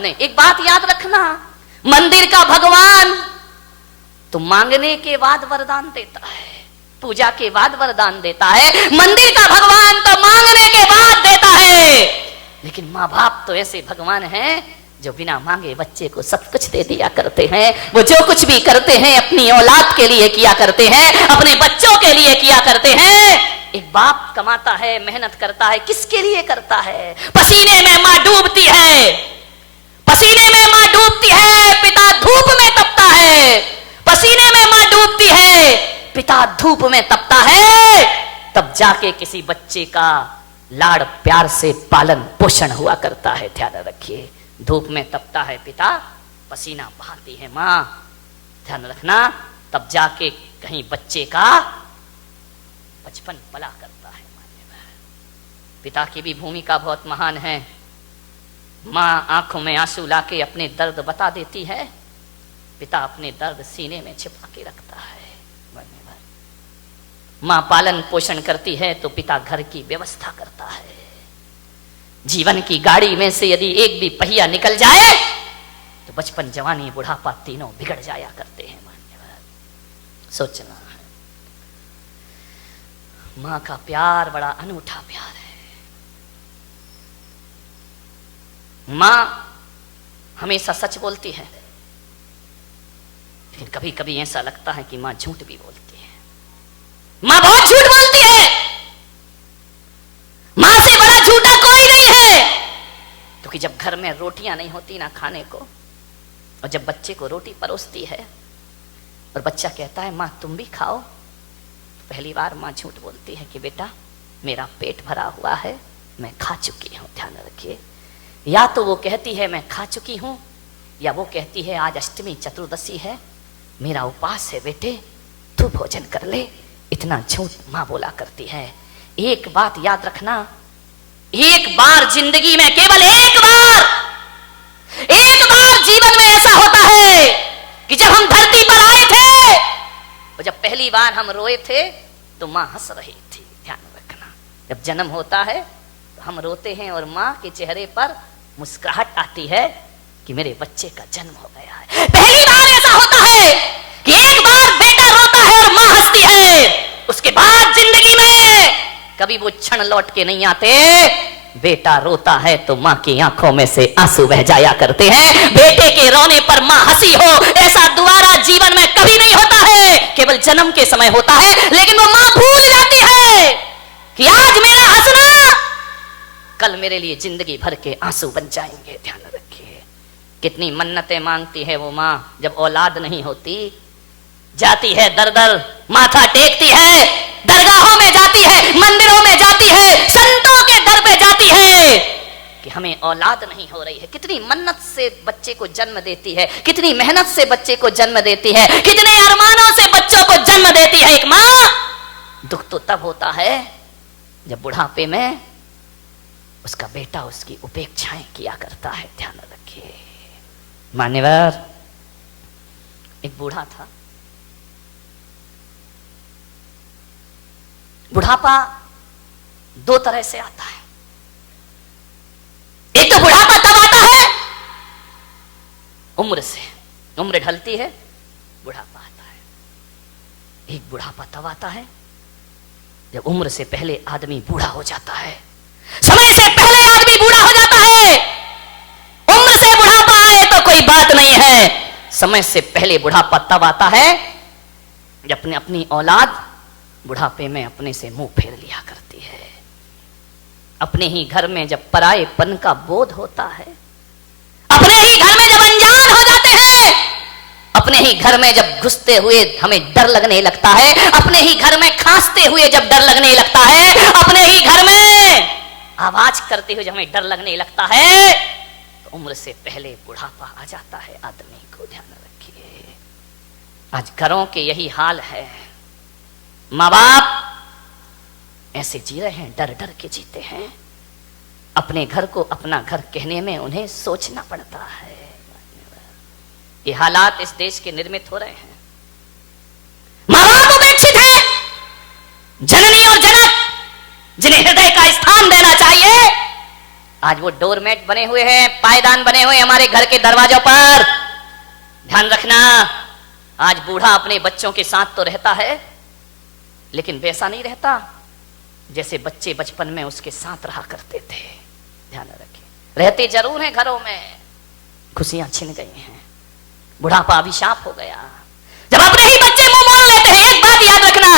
नहीं, एक बात याद रखना, मंदिर का भगवान तो मांगने के बाद वरदान देता है, पूजा के बाद वरदान देता है। मंदिर का भगवान तो मांगने के बाद देता है। लेकिन माँ बाप तो ऐसे भगवान हैं जो बिना मांगे बच्चे को सब कुछ दे दिया करते हैं। वो जो कुछ भी करते हैं अपनी औलाद के लिए किया करते हैं, अपने बच्चों के लिए किया करते हैं। एक बाप कमाता है, मेहनत करता है, किसके लिए करता है? पसीने में माँ डूबती है, पसीने में माँ डूबती है, पिता धूप में तपता है। पसीने में माँ डूबती है, पिता धूप में तपता है, तब जाके किसी बच्चे का लाड़ प्यार से पालन पोषण हुआ करता है। ध्यान रखिए, धूप में तपता है पिता, पसीना बहाती है मां, ध्यान रखना, तब जाके कहीं बच्चे का बचपन पला करता है। पिता की भी भूमिका बहुत महान है। मां आंखों में आंसू लाके अपने दर्द बता देती है, पिता अपने दर्द सीने में छिपा के रखता है। मां पालन पोषण करती है तो पिता घर की व्यवस्था करता है। जीवन की गाड़ी में से यदि एक भी पहिया निकल जाए तो बचपन, जवानी, बुढ़ापा तीनों बिगड़ जाया करते हैं। मान्यवर, सोचना है, मां का प्यार बड़ा अनूठा प्यार है। मां हमेशा सच बोलती है, लेकिन कभी कभी ऐसा लगता है कि मां झूठ भी बोलती है। मां बहुत झूठ बोलती है, मां से बड़ा झूठा कोई नहीं है। क्योंकि जब घर में रोटियां नहीं होती ना खाने को, और जब बच्चे को रोटी परोसती है और बच्चा कहता है मां तुम भी खाओ, तो पहली बार मां झूठ बोलती है कि बेटा मेरा पेट भरा हुआ है, मैं खा चुकी हूं। ध्यान रखिए, या तो वो कहती है मैं खा चुकी हूं, या वो कहती है आज अष्टमी चतुर्दशी है, मेरा उपवास है बेटे, तू भोजन कर ले। इतना झूठ मां बोला करती है। एक बात याद रखना, एक बार जिंदगी में, केवल एक बार जीवन में ऐसा होता है कि जब हम धरती पर आए थे और जब पहली बार हम रोए थे तो मां हंस रही थी। ध्यान रखना, जब जन्म होता है तो हम रोते हैं और मां के चेहरे पर मुस्कुराहट आती है कि मेरे बच्चे का जन्म हो गया है। पहली बार ऐसा होता है कि एक बार बेटा रोता है और मां हंसती है। उसके बाद जिंदगी में कभी वो क्षण लौट के नहीं आते। बेटा रोता है तो मां की आंखों में से आंसू बह जाया करते हैं। बेटे के रोने पर मां हंसी हो, ऐसा दोबारा जीवन में कभी नहीं होता है, केवल जन्म के समय होता है। लेकिन वो मां भूल जाती है कि आज मेरा हंसना कल मेरे लिए जिंदगी भर के आंसू बन जाएंगे। ध्यान रखिए, कितनी मन्नतें मांगती है वो मां। जब औलाद नहीं होती, जाती है दर दर, माथा टेकती है, दरगाहों में जाती है, मंदिरों में जाती है, संतों के दर पे जाती है कि हमें औलाद नहीं हो रही है। कितनी मन्नत से बच्चे को जन्म देती है, कितनी मेहनत से बच्चे को जन्म देती है, कितने अरमानों से बच्चों को जन्म देती है एक मां। दुख तो तब होता है जब बुढ़ापे में उसका बेटा उसकी उपेक्षाएं किया करता है। ध्यान रखिए मान्यवर, एक बूढ़ा था। बुढ़ापा दो तरह से आता है। एक तो बुढ़ापा तब आता है उम्र से, उम्र ढलती है बुढ़ापा आता है। एक बुढ़ापा तब आता है जब उम्र से पहले आदमी बूढ़ा हो जाता है, समय से पहले आदमी बूढ़ा हो जाता है। उम्र से बुढ़ापा आए तो कोई बात नहीं है, समय से पहले बुढ़ापा तब आता है जब अपनी औलाद बुढ़ापे में अपने से मुंह फेर लिया करती है। अपने ही घर में जब परायेपन का बोध होता है, अपने ही घर में जब अनजान हो जाते हैं, अपने ही घर में जब घुसते हुए हमें डर लगने लगता है, अपने ही घर में खांसते हुए जब डर लगने लगता है, अपने ही घर में आवाज करते हुए जब हमें डर लगने लगता है, तो उम्र से पहले बुढ़ापा आ जाता है आदमी को। ध्यान रखिए, आज घरों के यही हाल है। माँ बाप ऐसे जी रहे हैं, डर डर के जीते हैं। अपने घर को अपना घर कहने में उन्हें सोचना पड़ता है। ये हालात इस देश के निर्मित हो रहे हैं। माँ बाप उपेक्षित हैं, जननी और जनक जिन्हें हृदय का स्थान देना चाहिए आज वो डोरमेट बने हुए हैं, पायदान बने हुए हमारे घर के दरवाजों पर। ध्यान रखना, आज बूढ़ा अपने बच्चों के साथ तो रहता है, लेकिन वैसा नहीं रहता जैसे बच्चे बचपन में उसके साथ रहा करते थे। ध्यान रखें, रहते जरूर हैं घरों में, खुशियां छिन गई हैं, बुढ़ापा अभिशाप हो गया। जब अपने ही बच्चे मुंह मोड़ लेते हैं, एक बात याद रखना,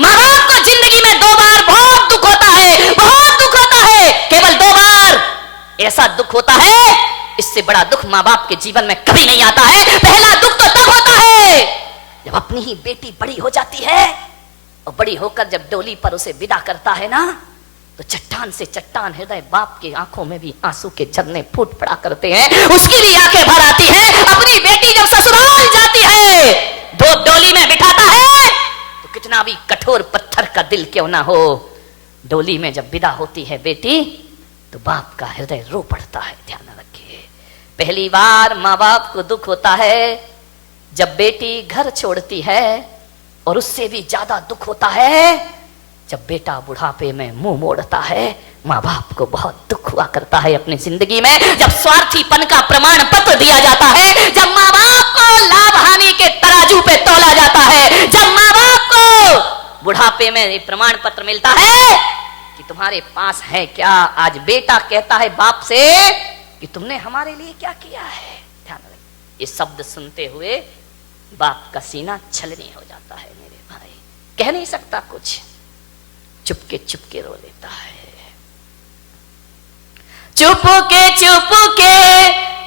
माँ बाप को जिंदगी में 2 बार बहुत दुख होता है, बहुत दुख होता है, केवल 2 बार ऐसा दुख होता है, इससे बड़ा दुख माँ बाप के जीवन में कभी नहीं आता है। पहला दुख तो तब होता है जब अपनी ही बेटी बड़ी हो जाती है, और बड़ी होकर जब डोली पर उसे विदा करता है ना, तो चट्टान से चट्टान हृदय बाप की आंखों में भी आंसू के झरने फूट पड़ा करते हैं, उसकी भी आंखें भर आती हैं। अपनी बेटी जब ससुराल जाती है, दो डोली में बिठाता है, तो कितना भी कठोर पत्थर का दिल क्यों ना हो, डोली में जब विदा होती है बेटी, तो बाप का हृदय रो पड़ता है। ध्यान रखिए, पहली बार माँ बाप को दुख होता है जब बेटी घर छोड़ती है, और उससे भी ज्यादा दुख होता है जब बेटा बुढ़ापे में मुंह मोड़ता है। माँ बाप को बहुत दुख हुआ करता है अपनी जिंदगी में, जब स्वार्थीपन का प्रमाण पत्र दिया जाता है, जब माँ बाप को लाभ हानि के तराजू पे तोला जाता है, जब माँ बाप को बुढ़ापे में प्रमाण पत्र मिलता है कि तुम्हारे पास है क्या। आज बेटा कहता है बाप से कि तुमने हमारे लिए क्या किया है। ध्यान रखिए, ये शब्द सुनते हुए बाप का सीना छलनी हो जाता है। मेरे भाई, कह नहीं सकता कुछ, चुपके रो लेता है। चुपके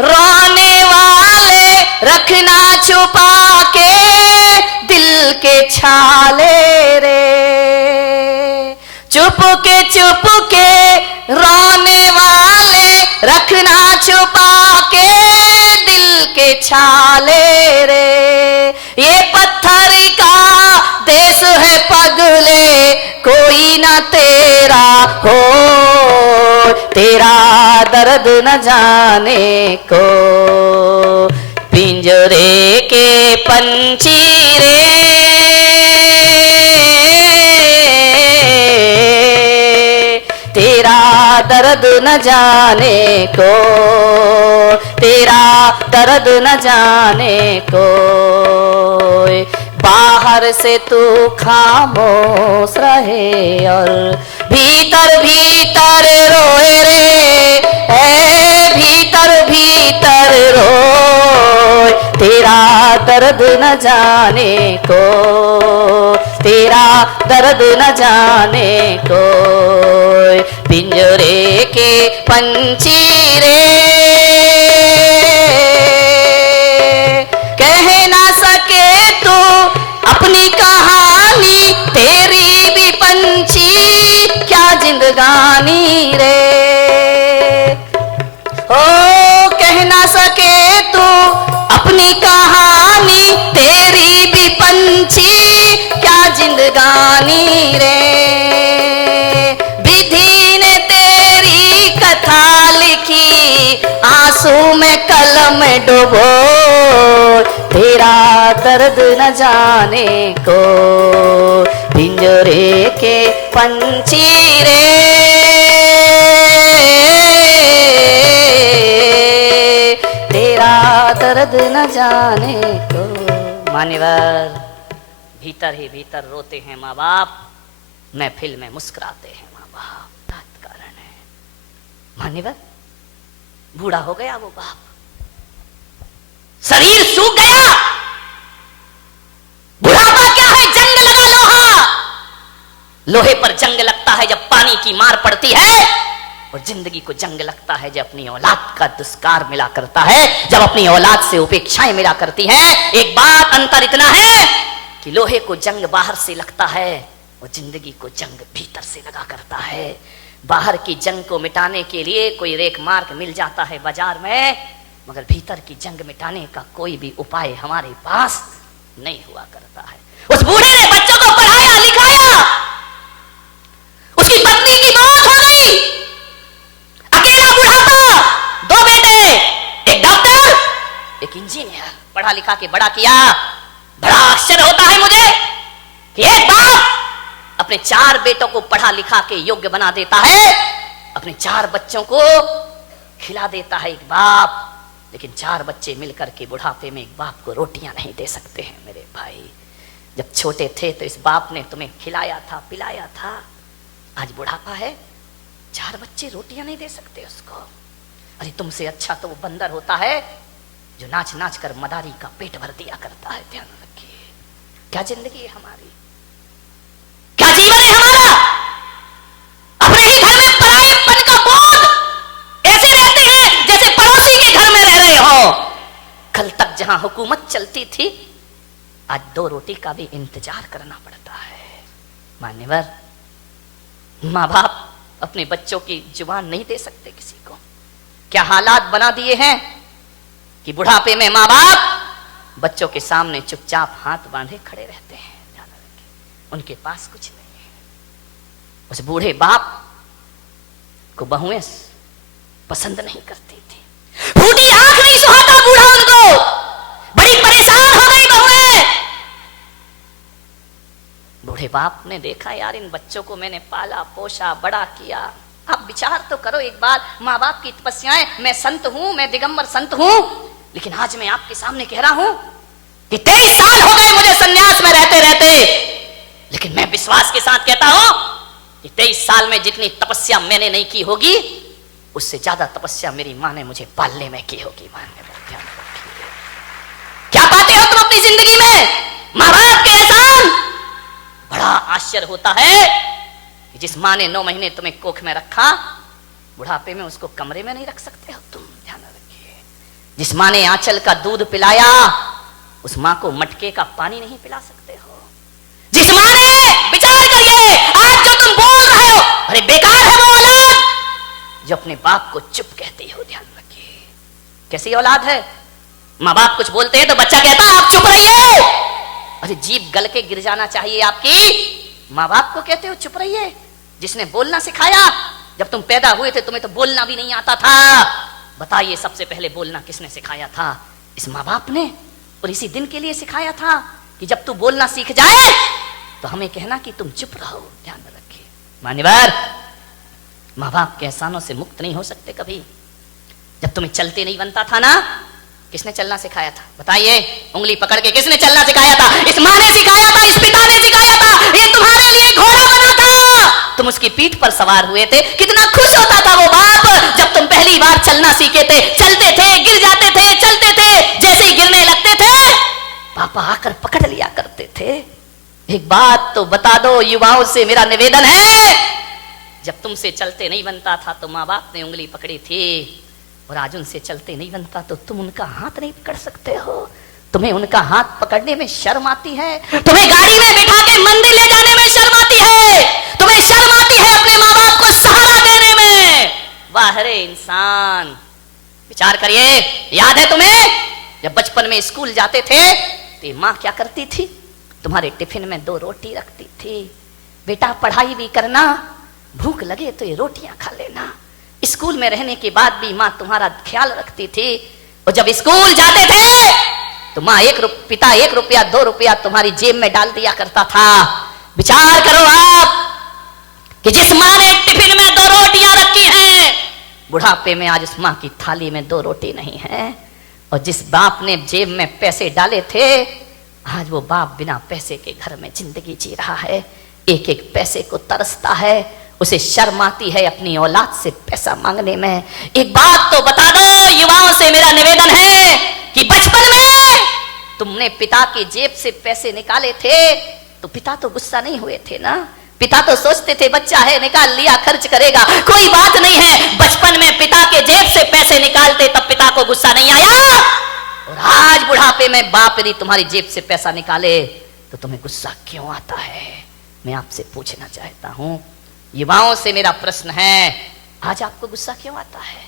रोने वाले रखना छुपा के दिल के छाले रे। चुपके रोने वाले रखना छुपा के दिल के छाले रे। ये पत्थर का देश है पगले, कोई ना तेरा हो, तेरा दर्द न जाने को। पिंजरे के पंछी रे, तेरा दर्द न जाने को, तेरा दर्द न जाने को। बाहर से तू खामोश रहे और भीतर भीतर रोए रे, भीतर रोए। तेरा दर्द न जाने को, तेरा दर्द न जाने को। पिंजरे के पंछी रे, कह ना सके तू अपनी कहानी, तेरी भी पंछी क्या जिंदगानी रे। ओ कह ना सके तू अपनी कहानी, तेरी भी पंछी क्या जिंदगानी रे। विधि ने तेरी कथा लिखी, आंसू में कलम डुबो। तेरा दर्द न जाने को, पिंजरे के पंछी रे, तेरा दर्द न जाने को। मान्यवर, भीतर ही भीतर रोते हैं माँ बाप, महफिल में मुस्कुराते हैं माँ बाप। कारण है मान्यवर, बूढ़ा हो गया वो बाप, शरीर सूख गया। बुढ़ापा क्या है? जंग लगा लोहा। लोहे पर जंग लगता है जब पानी की मार पड़ती है, और जिंदगी को जंग लगता है जब अपनी औलाद का दुष्कार मिला करता है, जब अपनी औलाद से उपेक्षाएं मिला करती हैं। एक बात अंतर इतना है कि लोहे को जंग बाहर से लगता है, और जिंदगी को जंग भीतर से लगा करता है। बाहर की जंग को मिटाने के लिए कोई रेख मार्ग मिल जाता है बाजार में, मगर भीतर की जंग मिटाने का कोई भी उपाय हमारे पास नहीं हुआ करता है। उस बूढ़े ने बच्चों को पढ़ाया लिखाया, उसकी पत्नी की मौत हो गई, अकेला बुढ़ापा, 2 बेटे, एक डॉक्टर एक इंजीनियर, पढ़ा लिखा के बड़ा किया। बड़ा आश्चर्य होता है मुझे कि एक बाप अपने 4 बेटों को पढ़ा लिखा के योग्य बना देता है, अपने 4 बच्चों को खिला देता है एक बाप, लेकिन 4 बच्चे मिलकर के बुढ़ापे में एक बाप को रोटियां नहीं दे सकते हैं। मेरे भाई, जब छोटे थे तो इस बाप ने तुम्हें खिलाया था, पिलाया था, आज बुढ़ापा है, 4 बच्चे रोटियां नहीं दे सकते उसको। अरे तुमसे अच्छा तो वो बंदर होता है जो नाच नाच कर मदारी का पेट भर दिया करता है। ध्यान रखिए, क्या जिंदगी है हमारी, क्या जीवन है हमारा। अपने ही घर में परायेपन का बोध, ऐसे रहते हैं जैसे पड़ोसी के घर में रह रहे हो। कल तक जहां हुकूमत चलती थी, आज 2 रोटी का भी इंतजार करना पड़ता है। मान्यवर, माँ बाप अपने बच्चों की जुबान नहीं दे सकते किसी को। क्या हालात बना दिए हैं कि बुढ़ापे में माँ बाप बच्चों के सामने चुपचाप हाथ बांधे खड़े रहते हैं। ध्यान रखें, उनके पास कुछ नहीं है। उस बूढ़े बाप को बहुएं पसंद नहीं करती थी, फूटी आंख नहीं सुहाता बूढ़ा उनको, बड़ी परेशान हो गई बहुएं। बूढ़े बाप ने देखा, यार इन बच्चों को मैंने पाला पोसा बड़ा किया, आप विचार तो करो एक बार, माँ बाप की तपस्याएं। मैं संत हूं, मैं दिगंबर संत हूं, लेकिन आज मैं आपके सामने कह रहा हूं कि 23 साल हो गए मुझे सन्यास में रहते रहते, लेकिन मैं विश्वास के साथ कहता हूं कि 23 साल में जितनी तपस्या मैंने नहीं की होगी, उससे ज्यादा तपस्या मेरी माँ ने मुझे पालने में की होगी। क्या पाते हो तुम अपनी जिंदगी में? माँ बाप के एहसान। बड़ा आश्चर्य होता है कि जिस माँ ने 9 महीने तुम्हें कोख में रखा, बुढ़ापे में उसको कमरे में नहीं रख सकते हो तुम। ध्यान रखिए, जिस माँ ने आंचल का दूध पिलाया, उस माँ को मटके का पानी नहीं पिला सकते हो। जिस माँ ने, विचार करिए, आज जो तुम बोल रहे हो, अरे बेकार है वो औलाद जो अपने बाप को चुप कहती हो। ध्यान रखिए, कैसी औलाद है? माँ बाप कुछ बोलते हैं तो बच्चा कहता है आप चुप रहिए। अरे जीभ गल के गिर जाना चाहिए आपकी। माँ बाप को कहते हो चुप रहिए, जिसने बोलना सिखाया। जब तुम पैदा हुए थे तुम्हें तो बोलना भी नहीं आता था। बताइए सबसे पहले बोलना किसने सिखाया था? इस माँ बाप ने। और इसी दिन के लिए सिखाया था कि जब तू बोलना सीख जाए तो हमें कहना कि तुम चुप रहो। ध्यान रखिए मान्यवर, माँ बाप के एहसानों से मुक्त नहीं हो सकते कभी। जब तुम्हें चलते नहीं बनता था ना, किसने चलना सिखाया था? बताइए, उंगली पकड़ के किसने चलना सिखाया था? इस माँ ने सिखाया था, इस पिता ने सिखाया था। ये तुम्हारे लिए घोड़ा बना था, तुम उसकी पीठ पर सवार हुए थे। कितना खुश होता था वो बाप जब तुम पहली बार चलना सीखे थे। चलते थे, गिर जाते थे, चलते थे, जैसे ही गिरने लगते थे पापा आकर पकड़ लिया करते थे। एक बात तो बता दो, युवाओं से मेरा निवेदन है, जब तुमसे चलते नहीं बनता था तो माँ बाप ने उंगली पकड़ी थी, और आज उनसे चलते नहीं बनता तो तुम उनका हाथ नहीं पकड़ सकते हो। तुम्हें उनका हाथ पकड़ने में शर्म आती है, तुम्हें गाड़ी में बिठा के मंदिर ले जाने में शर्म आती है, तुम्हें शर्म आती है अपने माँ बाप को सहारा देने में। वाह रे इंसान, विचार करिए। याद है तुम्हें जब बचपन में स्कूल जाते थे तो माँ क्या करती थी? तुम्हारे टिफिन में 2 रोटी रखती थी। बेटा पढ़ाई भी करना, भूख लगे तो ये रोटियां खा लेना। स्कूल में रहने के बाद भी माँ तुम्हारा ख्याल रखती थी। और जब स्कूल जाते थे तो माँ पिता 1 रुपया 2 रुपया तुम्हारी जेब में डाल दिया करता था। विचार करो आप कि जिस माँ ने टिफिन में 2 रोटियां रखी हैं, बुढ़ापे में आज उस माँ की थाली में 2 रोटी नहीं है। और जिस बाप ने जेब में पैसे डाले थे, आज वो बाप बिना पैसे के घर में जिंदगी जी रहा है, एक एक पैसे को तरसता है, उसे शर्म आती है अपनी औलाद से पैसा मांगने में। एक बात तो बता दो, युवाओं से मेरा निवेदन है कि बचपन में तुमने पिता की जेब से पैसे निकाले थे तो पिता तो गुस्सा नहीं हुए थे ना? पिता तो सोचते थे बच्चा है, निकाल लिया, खर्च करेगा, कोई बात नहीं है। बचपन में पिता के जेब से पैसे निकालते तब पिता को गुस्सा नहीं आया, और आज बुढ़ापे में बाप यदि तुम्हारी जेब से पैसा निकाले तो तुम्हें गुस्सा क्यों आता है? मैं आपसे पूछना चाहता हूं, युवाओं से मेरा प्रश्न है, आज आपको गुस्सा क्यों आता है?